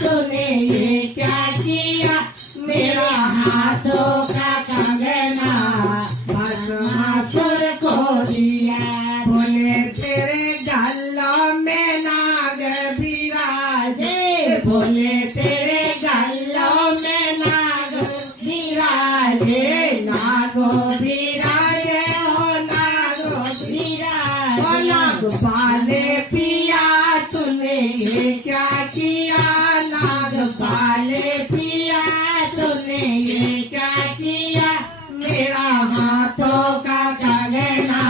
तूने ये क्या किया, मेरा हाथों का कंगना भस्मासुर को दिया। बोले तेरे गलों में नाग विराजे, बोले तेरे गलों में नाग विराजे, नागो विराजे हो नागो विराजे। ओ नाग पाले पिया तूने ये क्या किया, नाग पाले पिया तूने ये क्या किया, मेरा हाथों का कंगना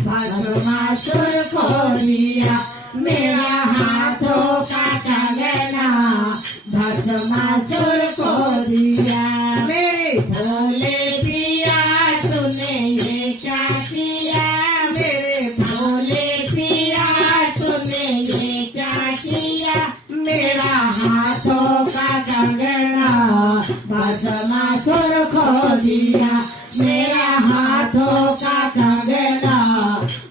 भस्मासुर को दिया, मेरा हाथों का कंगना भस्मासुर को दिया। मेरे भोले पिया तूने ये क्या किया, मेरे भोले पिया तूने ये क्या किया, मेरा हाथों का कंगना भस्मासुर को दिया, मेरा हाथों का कंगना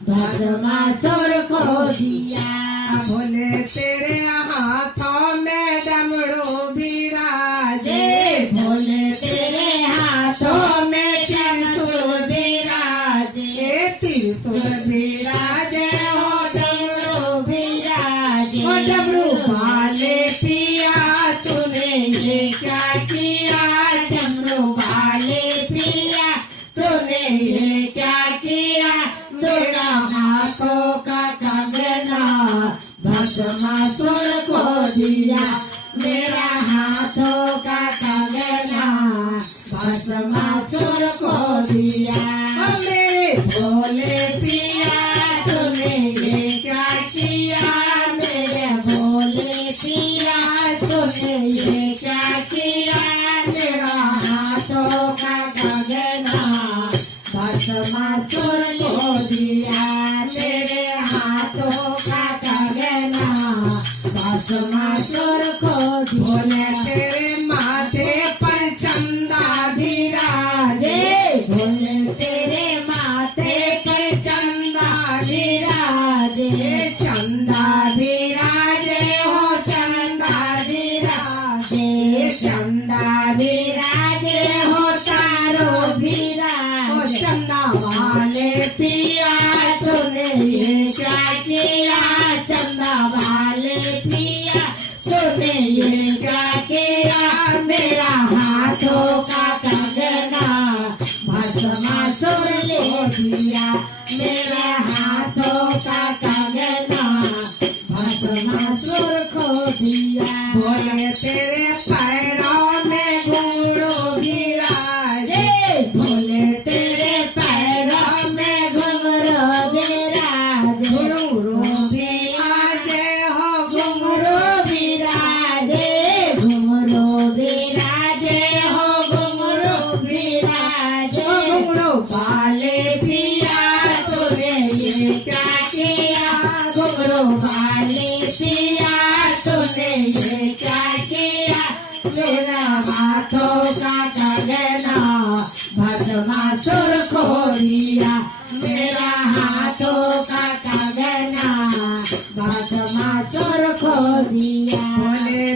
भस्मासुर को दिया। बोले तेरे हाथों में डमरू विराजे, बोले तेरे हाथों में त्रिशूल विराजे, त्रिशूल विराजे हो डमरू विराजे। ओ डमरू वाले पिया तूने ये क्या किया, डमरू वाले पिया तूने ये क्या किया, मेरा हाथों का कंगना भस्मासुर को दिया, मेरा हाथों का कंगना भस्मासुर को दिया। मेरे भोले पिया तूने ये क्या किया, मेरे भोले पिया तूने ये क्या किया, मेरा हाथों का कंगना भस्मासुर को दिया, मेरे हाथों का कंगना भस्मासुर को दिया। बोले तेरे माथे पर चंदा विराजे, बोले तेरे माथे पर चंदा विराजे, चंदा विराजे हो चंदा विराजे, चंदा विराजे हो तारो विराजे। चंदा वाले पिया तूने ये क्या किया, चंदा वाले पिया तूने ये क्या किया, मेरा हाथों का कंगना भस्मासुर ले दिया, मेरा हाथों का कंगना भस्मासुर को दिया। बोले तेरे पैरों में घुंघरू विराजे, बोले तेरे पैरों में घुंघरू विराजे, घुंघरू विराजे हो घुंघरू विराजे, घुंघरू विराजे हो घुंघरू विराजे। घुंघरू वाले पिया तूने ये क्या किया, घुंघरू वाले पिया तूने ये क्या किया, मेरा हाथों का कंगना भस्मासुर को दिया, मेरा हाथों का कंगना भस्मासुर को दिया। बोले